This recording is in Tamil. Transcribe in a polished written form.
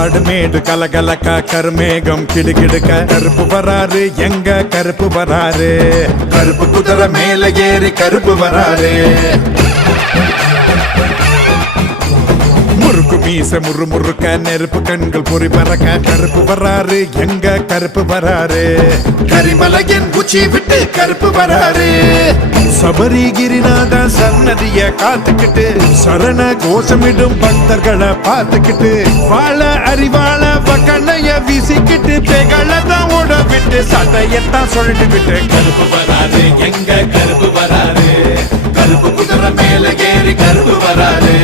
காடு மேடு கலகலக்கா கருமேகம் கிடுகிடுக்க கருப்பு வராரு எங்க கருப்பு வராரு கருப்பு குதிரை மேல ஏறி கருப்பு வராரு முறுக்கு மீச முறுமுறுக்க நெருப்பு கண்கள் பொறி பறக்க கருப்பு வராரு எங்க கருப்பு வராரு கரிமலையின் உச்சி விட்டு கருப்பு வராரு சபரிகிரிநாத சன்னதிய காத்துக்கிட்டு சரண கோஷமிடும் பக்தர்களை பார்த்துக்கிட்டு வாழ அறிவாள வக்கண்ணைய வீசிக்கிட்டு பெகளதான் ஓட விட்டு சட்டையத்தான் சொல்லிட்டு விட்டு கருப்பு வராரு எங்க கருப்பு வராரு கருப்பு குதிரை மேல ஏறி கருப்பு வராரு